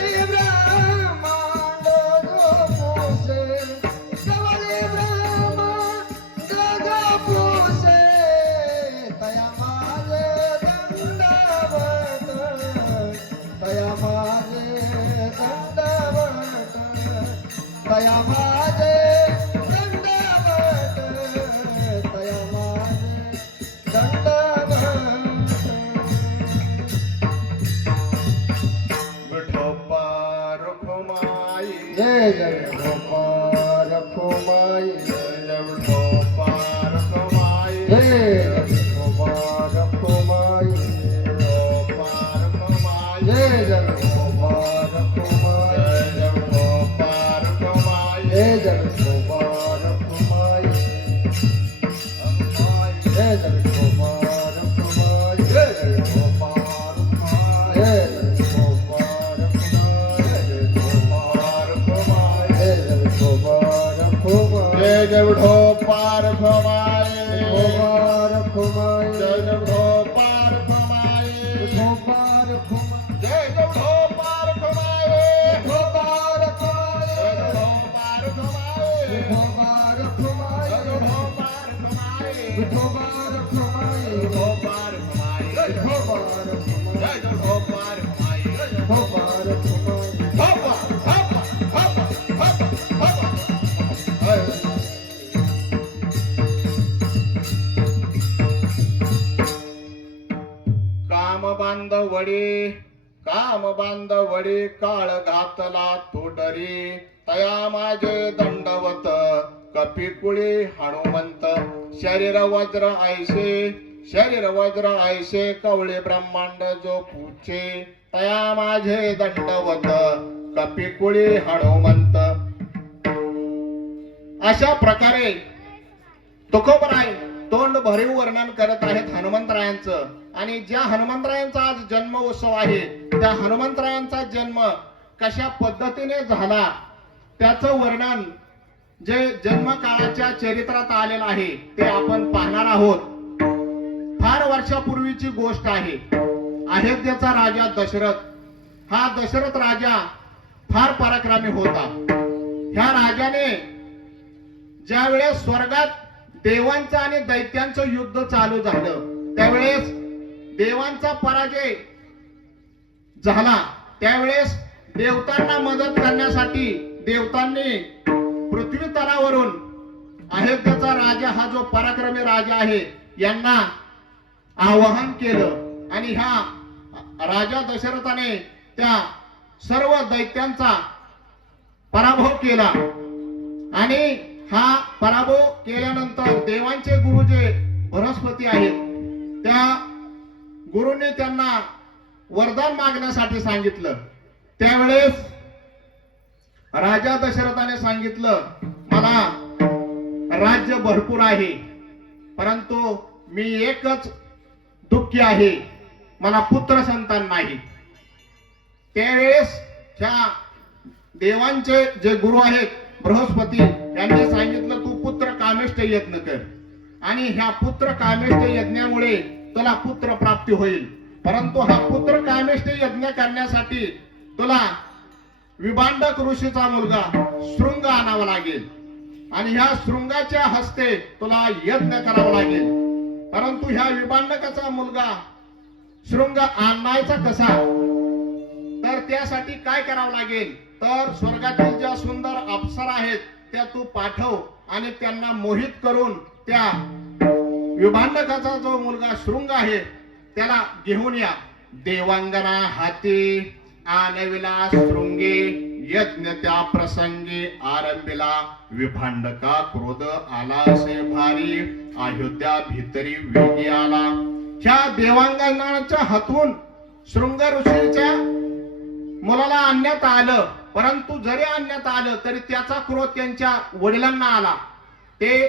ब्रह्मांड पुसे, गवळी ब्रह्मांड पुसे, तया माझे दंडवत, तया माझे दंडवत, तया माझे दंडवत, तया माझे दंडवत. विठोबा रुक्माई, जय जय गोपाल रखुमाई, जय विठोबा रुक्माई, जय जय गोपाल रखुमाई, विठोबा रुक्माई, जय जय गोपाल रखुमाई, जय विठोबा रुक्माई, जय जय गोपाल रखुमाई, जय जय गोपाल रखुमाई, जय जय गोपाल रखुमाई, जय जय गोपाल रखुमाई, जय जय गोपाल रखुमाई, जय जय विठोबा रुक्माई, गोपाल रखुमाई, जय जय विठोबा रुक्माई, गोपाल रखुमाई, जय जय विठोबा रुक्माई, गोपाल रखुमाई, जय जय विठोबा रुक्माई, गोपाल रखुमाई, जय जय विठोबा रुक्माई, विठोबा रखुमाई, विठोबा रुक्माई, विठोबा रखुमाई, जय जय विठोबा रुक्माई, विठोबा रखुमाई. हप्पा, हप्पा, हप्पा, हप्पा, हप्पा. हाय. काम बांधवडी काळ घातला तो डरी, तया माझे दंडवत कपिकुळी हनुमंत. शरीर वज्र ऐसे कवळे ब्रह्मांड जो पूचे, तया माझे दंडवत कपिकुळी हनुमंत. अशा प्रकारे तुकोबराय तोंड भरीव वर्णन करत आहेत हनुमंतरायांचं. आणि ज्या हनुमंतरायांचा आज जन्म उत्सव आहे, त्या हनुमंतरायांचा जन्म कशा पद्धतीने झाला त्याचं वर्णन जे जन्मकाळाच्या चरित्रात आलेलं आहे ते आपण पाहणार आहोत. फार वर्षापूर्वीची गोष्ट आहे. अयोध्येचा राजा दशरथ, हा दशरथ राजा फार पराक्रमी होता. ह्या राजाने ज्या वेळेस स्वर्गात देवांचं आणि दैत्यांचं युद्ध चालू झालं, त्यावेळेस देवांचा पराजय झाला. त्यावेळेस देवतांना मदत करण्यासाठी देवतांनी पृथ्वी तलावरून अयोध्येचा राजा हा जो पराक्रमी राजा आहे यांना आवाहन केलं आणि ह्या राजा दशरथाने त्या सर्व दैत्यांचा पराभव केला आणि हा पराभव केल्यानंतर देवांचे गुरु जे बृहस्पती आहेत त्या गुरुने त्यांना वरदान मागण्यासाठी सांगितलं. त्यावेळेस राजा दशरथाने सांगितलं, मला राज्य भरपूर आहे परंतु मी एकच दुःखी आहे, मला पुत्र संतान नाही. त्यावेळेस ह्या देवांचे जे गुरु आहेत बृहस्पती यांनी सांगितलं, तू पुत्र कामेष्ट यज्ञ कर आणि ह्या पुत्र कामेष्ट यज्ञामुळे तुला पुत्र प्राप्ती होईल. परंतु हा पुत्र कामेष्ट यज्ञ करण्यासाठी तुला विभांडक ऋषीचा मुलगा शृंग आणावा लागेल आणि ह्या शृंगाच्या हस्ते तुला यज्ञ करावा लागेल. परंतु ह्या विभांडकाचा मुलगा शृंग आणायचा कसा, तर त्यासाठी काय करावं लागेल, तर स्वर्गातील ज्या सुंदर अप्सरा आहेत त्या तू पाठव आणि त्यांना मोहित करून त्या विभांडकाचा जो मुलगा शृंग आहे त्याला घेऊन या. देवांगना हाती आणविला शृंगे, यज्ञ त्या प्रसंगी आरंभिला. विभांडका क्रोध आला असे भारी, अयोध्या भीतरी वेगी आला. ह्या देवांगनाच्या हातून शृंग ऋषीच्या मुलाला आणण्यात आलं. परंतु जरी आणण्यात आलं तरी त्याचा क्रोध त्यांच्या वडिलांना आला. ते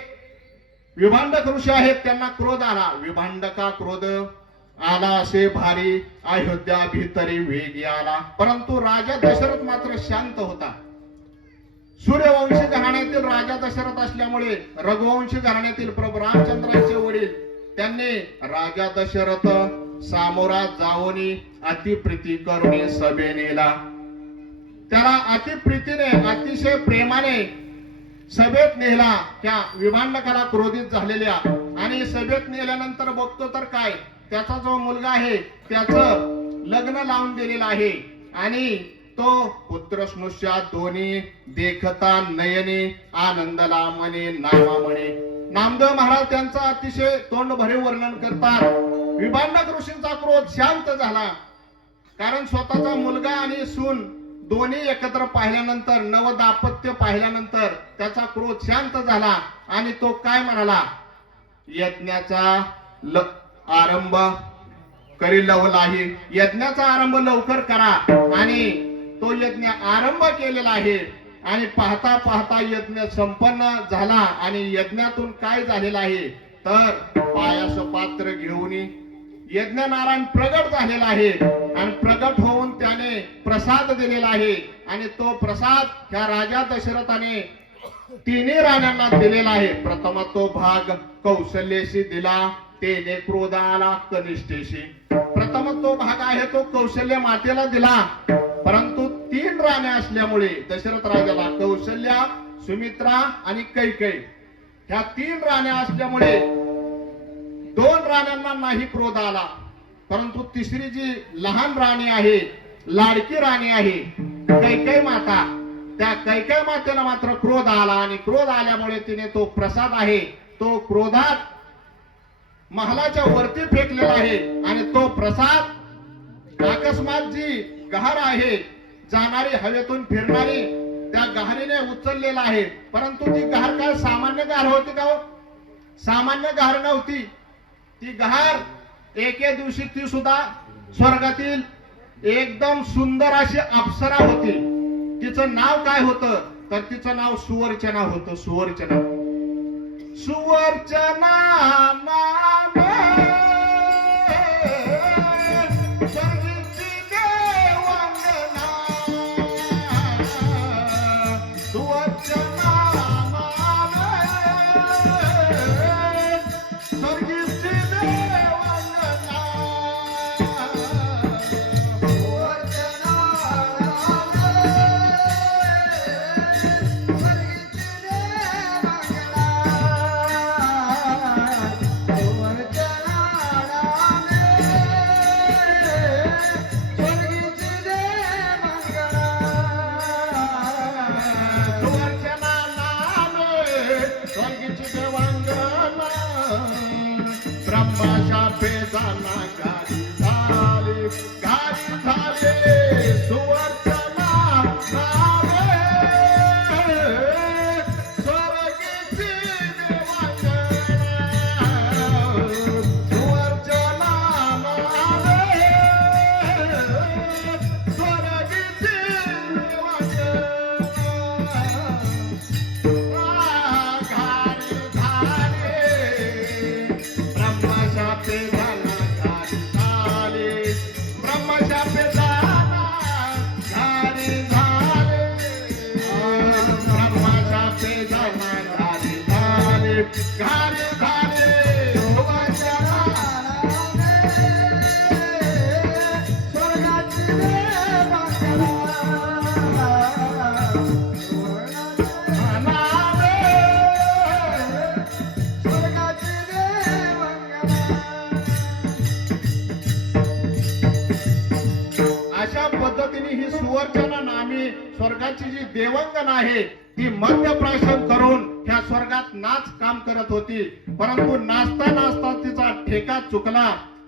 विभांडक ऋषी आहेत त्यांना क्रोध आला. विभांडका क्रोध आला असे भारी, अयोध्या भीतरी वेगी आला. परंतु राजा दशरथ मात्र शांत होता. सूर्यवंशी घराण्यातील राजा दशरथ असल्यामुळे रघुवंशी घराण्यातील प्रभू रामचंद्रांचे वडील त्यांनी राजा दशरथ सामोरा जाऊन अतिप्रीती करून सभे नेला. त्याला अतिप्रीतीने अतिशय प्रेमाने सभेत नेला. त्या विभांडकाला क्रोधित झालेल्या आणि सभेत नेल्यानंतर बघतो तर काय, त्याचा जो मुलगा आहे त्याचं लग्न लावून दिलेलं आहे आणि तो पुत्र स्नुष्या दोन्ही देखता नयने आनंदला म्हणे नामा म्हणे. नामदेव महाराज त्यांचा अतिशय तोंड भरीव वर्णन करतात. विभांडक ऋषींचा क्रोध शांत झाला कारण स्वतःचा मुलगा आणि सून दोन्ही एकत्र पाहिल्यानंतर, नव दाम्पत्य पाहिल्यानंतर त्याचा क्रोध शांत झाला आणि तो काय म्हणाला, यज्ञाचा आरंभ करी लवलाही, यज्ञाचा आरंभ लवकर करा. आणि तो यज्ञ आरंभ केलेला आहे आणि पाहता पाहता यज्ञ संपन्न झाला आणि यज्ञातून काय झालेला आहे तर पायास पात्र घेऊन यज्ञ नारायण प्रगट झालेला आहे आणि प्रगट होऊन त्याने प्रसाद दिलेला आहे आणि तो प्रसाद ह्या राजा दशरथाने तिन्ही राण्यांना दिलेला आहे. प्रथम तो भाग कौशल्यशी दिला, तेने क्रोध आला कनिष्ठेशी. प्रथम तो भाग आहे तो कौशल्य मातेला दिला. परंतु 3 राण्या असल्यामुळे दशरथ राजाला कौशल्या, सुमित्रा आणि कैकेयी ह्या 3 राण्या असल्यामुळे 2 राण्यांना नाही क्रोध आला. परंतु तिसरी जी लहान राणी आहे, लाडकी राणी आहे कैकेयी माता, त्या कैकेयी मातेला मात्र क्रोध आला आणि क्रोध आल्यामुळे तिने तो प्रसाद आहे तो क्रोधात महालाच्या वरती फेकलेला आहे आणि तो प्रसाद अकस्मात जी गहार आहे जाणारी हवेतून फिरणारी त्या गहारीने उचललेला आहे. परंतु ती गहार काय सामान्य गहार होती का हो? सामान्य गहार नव्हती. ती गहार एके दिवशी ती सुद्धा स्वर्गातील एकदम सुंदर अशी अप्सरा होती. तिचं नाव काय होतं तर तिचं नाव सुवर्चना होतं. सुवर्चना, सुवर्चना नाम स्वर्गीची देवांगना, सुवर्चना नाम स्वर्गीची देवांगना, सुवर्चना सुवर्चना ब्रह्माशापे जाना घारी झाले सुवर्चना नावे स्वर्गीची देवांगना सुवर्चना नावे स्वर्गीची देवांगना घारी झाले ब्रह्मशापे जाना घारी झाले ब्रह्मशापे जाना घारी झाले घारी झाले सुवर्चना स्वर्गाची देवांगना नावे स्वर्गाची देवांगना अशा पद्धतीने ही सुवर्चना नामी स्वर्गाची जी देवांगना आहे ती मद्यप्राशन करून ह्या स्वर्गात नाच काम करत होती. परंतु नाचता नाचता तिचा ठेका चुकला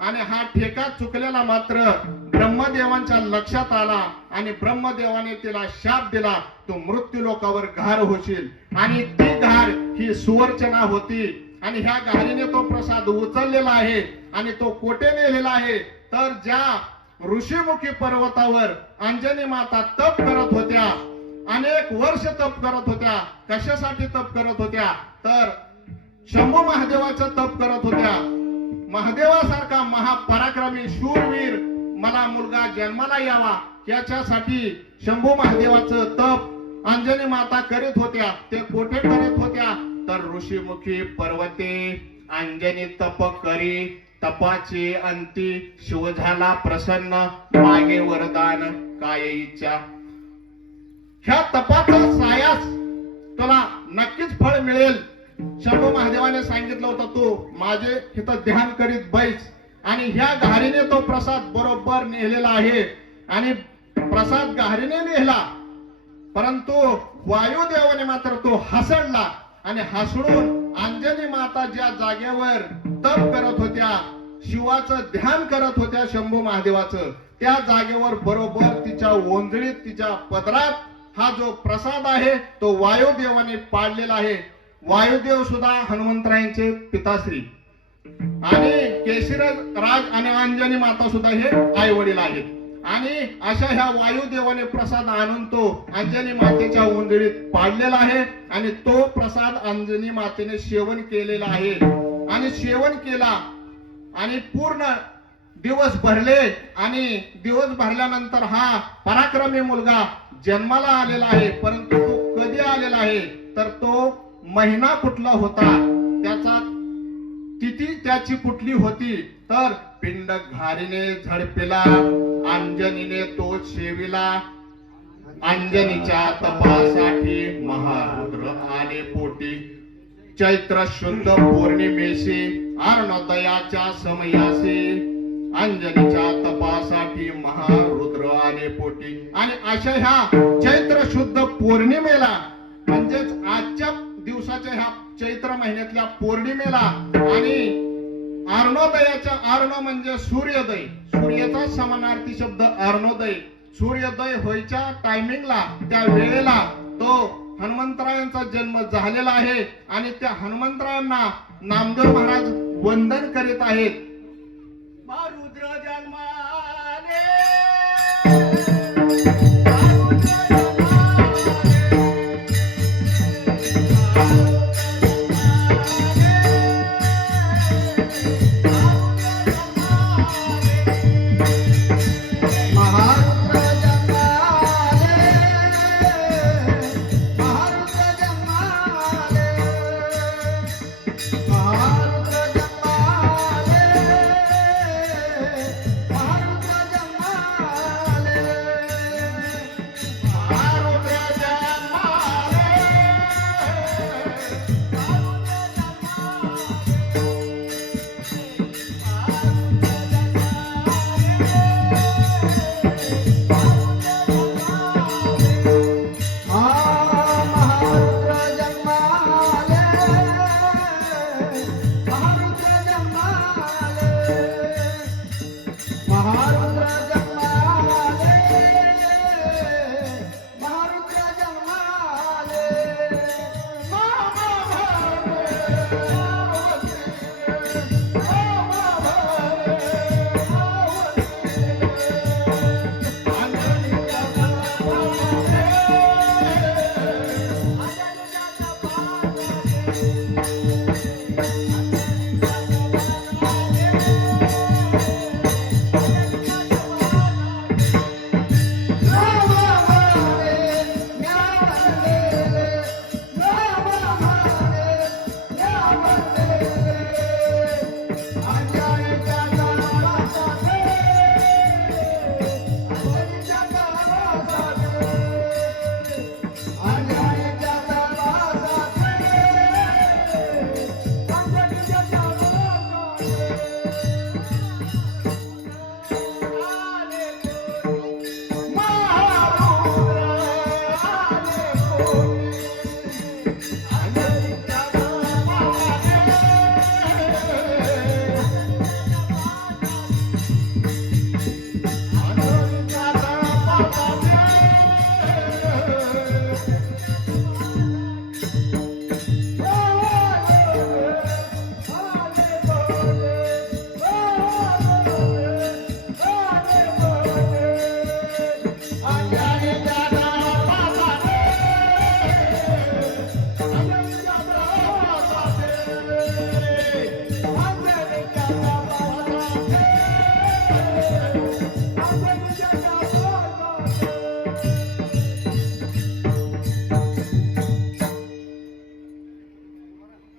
आणि हा ठेका चुकलेला मात्र ब्रह्मदेवांच्या लक्षात आला आणि ब्रह्मदेवाने तिला शाप दिला, तू मृत्यू लोकावर घार होशील. आणि ती घार ही सुवर्चना होती आणि ह्या घारीने तो प्रसाद उचललेला आहे आणि तो कोठे नेलेला आहे तर ज्या ऋषीमुखी पर्वतावर अंजनी माता तप करत होत्या, अनेक वर्ष तप करत होत्या. कशासाठी तप करत होत्या तर शंभू महादेवाचं तप करत होत्या. महादेवासारखा महापराक्रमी शूरवीर मला मुलगा जन्माला यावा याच्यासाठी शंभू महादेवाचं तप अंजनी माता करीत होत्या. ते कोठे करत होत्या तर ऋषीमुखी पर्वते अंजनी तप करी तपाचे अंती शिव झाला प्रसन्न मागे वरदान काय इच्छा. ह्या तपाचा सायास तुला नक्कीच फळ मिळेल. शंभू महादेवाने सांगितलं होतं तू माझे इथं ध्यान करीत बैस आणि ह्या घारीने तो प्रसाद बरोबर नेलेला आहे आणि प्रसाद घारीने नेला. परंतु वायुदेवाने मात्र तो हसडला आणि हसडून अंजनी माता ज्या जागेवर तप करत होत्या, शिवाचं ध्यान करत होत्या शंभू महादेवाचं, त्या जागेवर बरोबर तिच्या ओंजळीत तिच्या पदरात हा जो प्रसाद आहे तो वायुदेवाने पाडलेला आहे. वायुदेव सुद्धा हनुमंतरायांचे पिताश्री आणि केशरराज आणि अंजनी माता सुद्धा हे आई वडील आहेत. आणि अशा ह्या वायुदेवाने प्रसाद आणून तो अंजनी मातेच्या ओंजळीत पाडलेला आहे आणि तो प्रसाद अंजनी मातेने सेवन केलेला आहे. आणि सेवन केला आणि पूर्ण दिवस भरले आणि दिवस भरल्यानंतर हा पराक्रमी मुलगा जन्माला आलेला आहे. परंतु तो कधी आलेला आहे तर तो महिना कुठला होता, त्याचा तिथी त्याची कुठली होती तर पिंड घारीने झडपिला अंजनीने तो सेविला. अंजनीच्या तपासाठी महारुद्र आले पोटी. चैत्र शुद्ध पौर्णिमेशी अरुणोदयाच्या समयासी अंजनीच्या तपासाठी महारुद्र आले पोटी. आणि अशा ह्या चैत्र शुद्ध पौर्णिमेला म्हणजेच आजच्या दिवसाच्या ह्या चैत्र महिन्यातल्या पौर्णिमेला आणि अरुणोदयाच्या अरुण म्हणजे सूर्योदय, सूर्याचा समानार्थी शब्द अरुणोदय, सूर्योदय व्हायच्या टायमिंगला त्या वेळेला तो हनुमंतरायांचा जन्म झालेला आहे. आणि त्या हनुमंतरायांना नामदेव महाराज वंदन करीत आहेत. रुद्र जन्माले महारुद्र जन्माले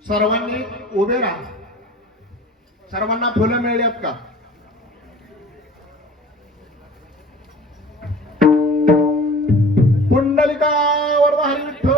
सर्वांनी उभे राहा. सर्वांना फुलं मिळल्यात का? पुंडलिका वरदा हरी विठ्ठल